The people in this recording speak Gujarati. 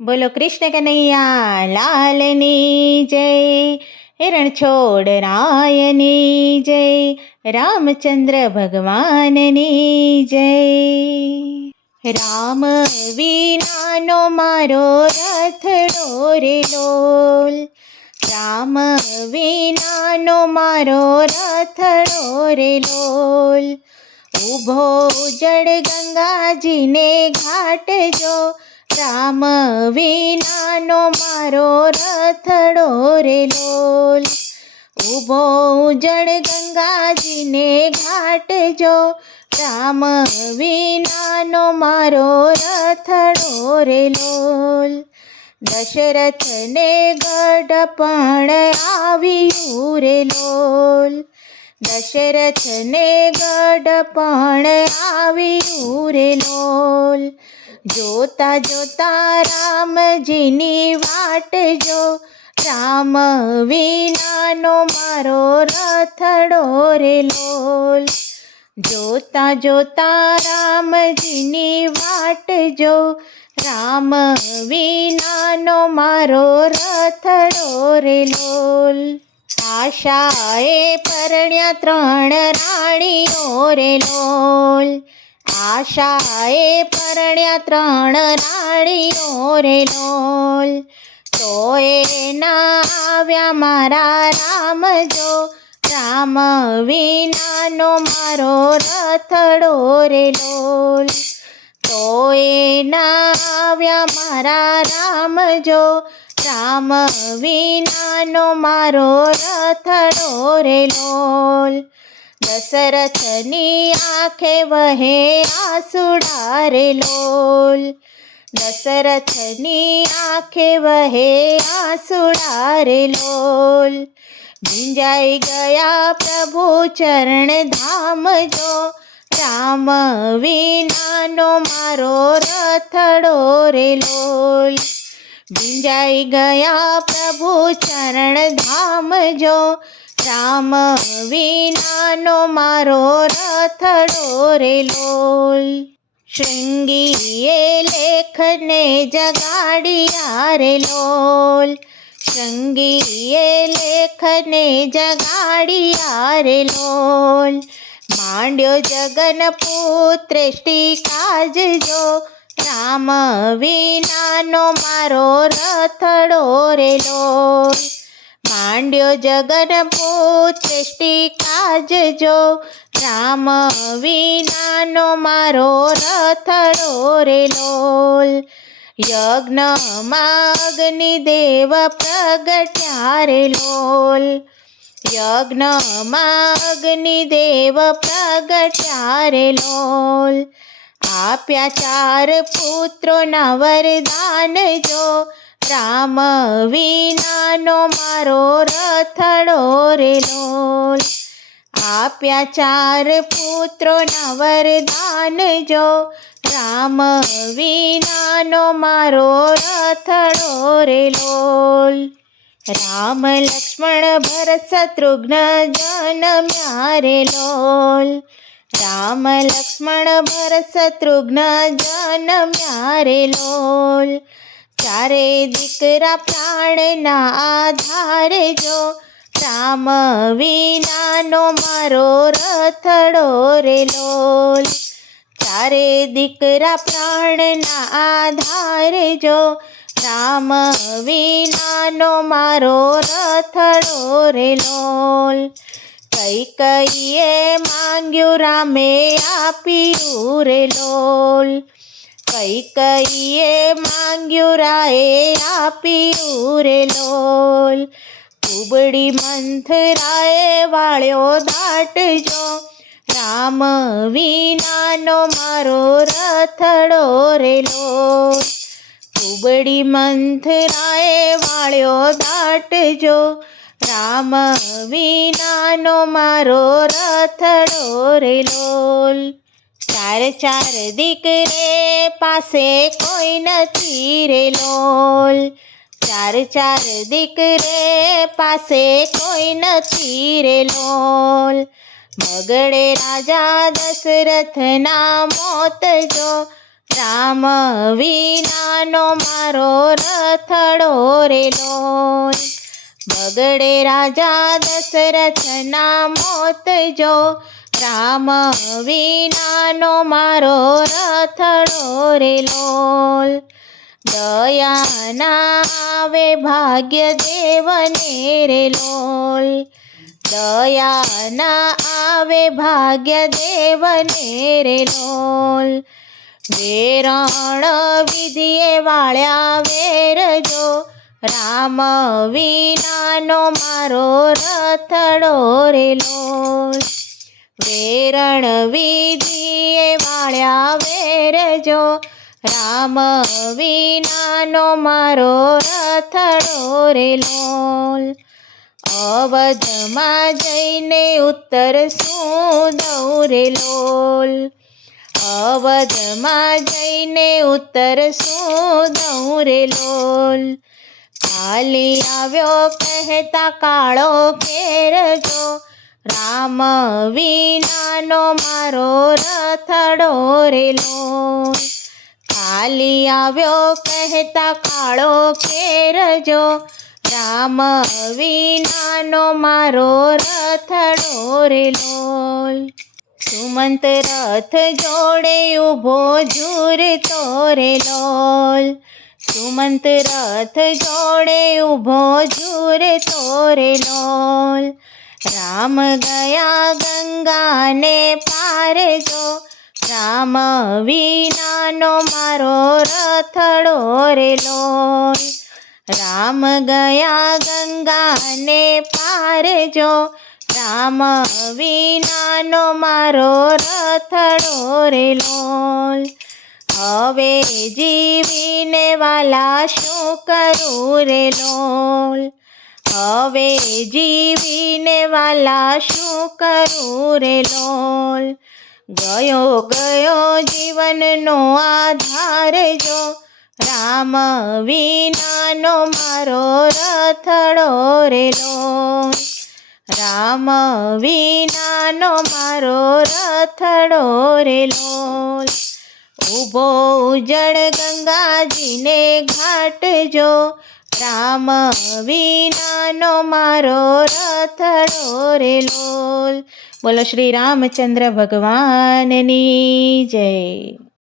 બોલો, કૃષ્ણ કનૈયા, લાલની જય, હિરણ છોડ રાયની જય, રામચંદ્ર ભગવાનની જય. રામ વિનાનો મારો રથડો રે લોલ, રામ વિનાનો મારો રથડો રે લોલ. ઊભો જળ ગંગાજીને ઘાટ જો રામ વિનાનો મારો રથડો રે લોલ. ઊભો ઉજળ ગંગાજીને ઘાટ જો રામ વિનાનો મારો રથડો રે લોલ. દશરથને ગઢપણ આવ્યું રે લોલ. દશરથને ગઢપણ આવ્યું રે લોલ. જોતા જોતા રામજીની વાટ જો. રામ વિનાનો મારો રથડો રે લોલ. જોતા જોતા રામજીની વાટ જો. રામ વિનાનો મારો રથડો રે લોલ. આશાએ પરણ્યા ત્રણ રાણીઓ રે લોલ. આશાએ પરણ્યા ત્રણ રાણીઓ રે લોલ. તો એના આવ્યા મારા રામ જો. રામ વિનાનો મારો રથડો રે લોલ. તો એના આવ્યા મારા રામ જો. રામ વિનાનો મારો રથડો રે લોલ. દશરથની આંખે વહે આસુડા રે લોલ. દશરથની આંખે વહે આસુડા રે લોલ. ભીંજાઈ ગયા પ્રભુ ચરણ ધામ જો. રામ વિનાનો મારો રથડો રે લોલ. ભીંજાઈ ગયા પ્રભુ ચરણ ધામ જો. રામ વિનાનો મારો રથડો રે લોલ. શૃંગીએ લેખને જગાડિયા રે લોલ. શૃંગીએ લેખને જગાડિયા રે લોલ. માંડ્યો જગન પુત્ર કાજ જો રામ વિનાનો મારો રથડો રે લોલ. માંડ્યો જગન સૃષ્ટિ કાજ જો રામ વિનાનો મારો રથડો રે લોલ. યજ્ઞમાં અગ્નિ દેવ પ્રગટ્યા રે લોલ. યજ્ઞ અગ્નિ દેવ પ્રગટ્યા લોલ. આપ્યા ચાર પુત્રોના વરદાન જો. રામ વિનાનો મારો રથડો રે લોલ. આપ્યા ચાર પુત્રોના વરદાન જો. રામ વિનાનો મારો રથડો રે લોલ. રામ લક્ષ્મણ ભરત શત્રુઘ્ન જન્મ્યા રે લોલ. રામ લક્ષ્મણ ભરત શત્રુઘ્ન જન્મ્યા રે લોલ. ચારે દીકરા પ્રાણના આધારે જો, રામ વિનાનો મારો રથડો રે લોલ. ચારે દીકરા પ્રાણના આધારે જો, રામ વિનાનો મારો રથડો રે લોલ. કઈ કઈએ માંગ્યું રામે આપ્યું રે લોલ. કઈ કઈએ માંગ્યું રાએ આપ્યું રે લોલ. કુબડી મંથરાએ વાળ્યો દાટજો. રામ વિનાનો મારો રથડો રે લોલ. કુબડી મંથરાએ વાળ્યો દાટજો. રામ વિનાનો મારો રથડો રે લોલ. ચાર ચાર દીકરે પાસે કોઈ નથી રે લોલ. ચાર ચાર દીકરે પાસે કોઈ નથી રે લોલ. બગડે રાજા દશરથના મોત જો રામ વિનાનો મારો રથડો રે લોલ. બગડે રાજા દશરથના મોત જો રામ વિનાનો મારો રથડો રે લોલ. દયાના આવે ભાગ્ય દેવને રે લોલ. દયાના આવે ભાગ્ય દેવને રે લોલ. વેરણ વિધિએ વાળ્યા વેરજો રામ વિનાનો મારો રથડો રે લોલ. વેરણ વિધિએ વાળ્યા વેરજો. રામ વિનાનો મારો રથડો રે લોલ. અવધમાં જઈને ઉત્તર શું દઉં રે અવધમાં જઈને ઉત્તર શું દઉં રે ખાલી આવ્યો, કહેતા કાળો કેરજો રામ વિનાનો મારો રથડો રે લોલ ખાલી આવ્યો કહેતા કાળો કેરજો રામ વિનાનો મારો રથડો રે લોલ સુમંત રથ જોડે ઊભો જુર રે લોલ સુમંત રથ જોડે ઊભો જુર રે લોલ રામ ગયા ગંગાને પાર જો. રામ વિનાનો મારો રથડો રે લોલ રામ ગયા ગંગાને પાર જો. રામ વિનાનો મારો રથડો રે લોલ હવે જીવીને વાલા શું કરું રે લોલ હવે જીવીને વાલા શું કરું રે લોલ? ગયો ગયો જીવનનો આધાર જો, રામ વિનાનો મારો રથડો રે લોલ. રામ વિનાનો મારો રથડો રે લોલ. ઊભો ઉજળ ગંગાજીને ઘાટ જો રામ વિનાનો મારો રથડો રે લોલ. બોલો શ્રી રામચંદ્ર ભગવાનની જય.